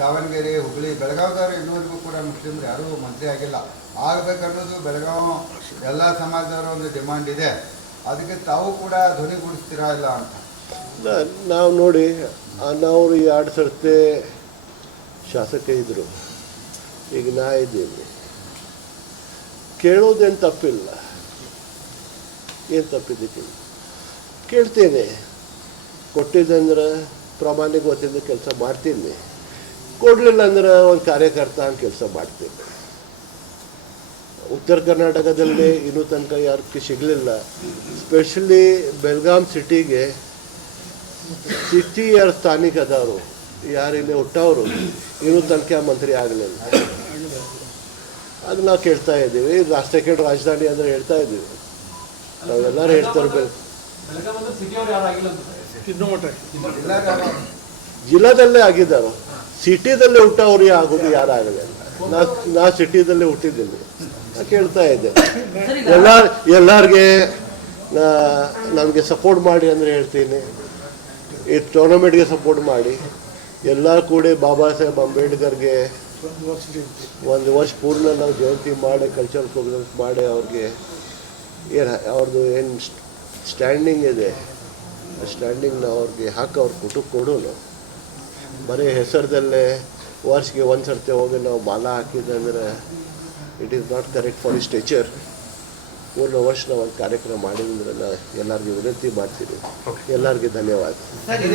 ದಾವಣಗೆರೆ, ಹುಬ್ಬಳ್ಳಿ, ಬೆಳಗಾವಿದವರು ಇನ್ನೂವರೆಗೂ ಕೂಡ ಮುಸ್ಲಿಮ್ರು ಯಾರೂ ಮಂತ್ರಿ ಆಗಿಲ್ಲ. ಆಗಬೇಕನ್ನೋದು ಬೆಳಗಾವಿ ಎಲ್ಲ ಸಮಾಜದವರ ಒಂದು ಡಿಮಾಂಡ್ ಇದೆ. ಅದಕ್ಕೆ ತಾವು ಕೂಡ ಧ್ವನಿಗೂಡಿಸ್ತೀರಾ ಇಲ್ಲ ಅಂತ ನಾವು ನೋಡಿ, ಅವರು 2 ಸರ್ತಿ ಶಾಸಕ ಇದ್ದರು, ಈಗ ನಾ ಇದ್ದೀನಿ. ಕೇಳೋದೇನು ತಪ್ಪಿಲ್ಲ, ಏನು ತಪ್ಪಿದ್ದಕ್ಕಿಲ್ಲ. ಕೇಳ್ತೇನೆ, ಕೊಟ್ಟಿದ್ದಂದ್ರೆ ಪ್ರಾಮಾಣಿಕವತಿಯಿಂದ ಕೆಲಸ ಮಾಡ್ತೀನಿ, ಕೊಡಲಿಲ್ಲ ಅಂದ್ರೆ ಒಂದು ಕಾರ್ಯಕರ್ತ ಹಂಗೆ ಕೆಲಸ ಮಾಡ್ತೀನಿ. ಉತ್ತರ ಕರ್ನಾಟಕದಲ್ಲಿ ಇನ್ನೂ ತನಕ ಯಾರಿಗೆ ಸಿಗಲಿಲ್ಲ. ಸ್ಪೆಷಲಿ ಬೆಳಗಾಂ ಸಿಟಿಗೆ ಸಿಟಿಯ ಸ್ಥಾನಿಕದವರು ಯಾರಿಲ್ಲಿ ಹುಟ್ಟವರು ಇನ್ನೂ ತನಕ ಮಂತ್ರಿ ಆಗಲಿಲ್ಲ. ಅದು ನಾವು ಕೇಳ್ತಾ ಇದ್ದೀವಿ. ಸೆಕೆಂಡ್ ರಾಜಧಾನಿ ಅಂದರೆ ಹೇಳ್ತಾ ಇದ್ದೀವಿ. ನಾವೆಲ್ಲರೂ ಹೇಳ್ತಾರೆ, ಜಿಲ್ಲಾದಲ್ಲೇ ಆಗಿದ್ದಾರೆ. ಸಿಟಿದಲ್ಲೇ ಹುಟ್ಟವ್ರು ಆಗೋದು ಯಾರಾಗಲಿಲ್ಲ. ನಾ ಸಿಟಿದಲ್ಲೇ ಹುಟ್ಟಿದ್ದೀನಿ. ನಾ ಕೇಳ್ತಾ ಇದ್ದೆ, ಎಲ್ಲರಿಗೆ ನನಗೆ ಸಪೋರ್ಟ್ ಮಾಡಿ ಅಂದರೆ ಹೇಳ್ತೀನಿ. ಈ ಟೂರ್ನಮೆಂಟ್ಗೆ ಸಪೋರ್ಟ್ ಮಾಡಿ, ಎಲ್ಲ ಕೂಡ ಬಾಬಾ ಸಾಹೇಬ್ ಅಂಬೇಡ್ಕರ್ಗೆ 1 ವರ್ಷ ಪೂರ್ಣ ನಾವು ಜಯಂತಿ ಮಾಡಿ, ಕಲ್ಚರಲ್ ಪ್ರೋಗ್ರಾಮ್ಸ್ ಮಾಡಿ, ಅವ್ರಿಗೆ ಅವ್ರದ್ದು ಏನು ಸ್ಟ್ಯಾಂಡಿಂಗ್ ಇದೆ ಆ ಸ್ಟ್ಯಾಂಡಿಂಗ್ನ ಅವ್ರಿಗೆ ಹಾಕಿ ಅವ್ರ ಕುಟುಂಬ ಕೊಡೋನು. ಬರೀ ಹೆಸರದಲ್ಲೇ ವರ್ಷಕ್ಕೆ 1 ಸರ್ತಿ ಹೋಗಿ ನಾವು ಮಾಲ ಹಾಕಿದಂದ್ರೆ it is not correct for stature. ಪೂರ್ಣ ವರ್ಷ ನಾವು ಒಂದು ಕಾರ್ಯಕ್ರಮ ಮಾಡಿದ್ರೆ ನಾನು ಎಲ್ಲರಿಗೂ ವಿನಂತಿ ಮಾಡ್ತೀನಿ. ಎಲ್ಲರಿಗೂ ಧನ್ಯವಾದ.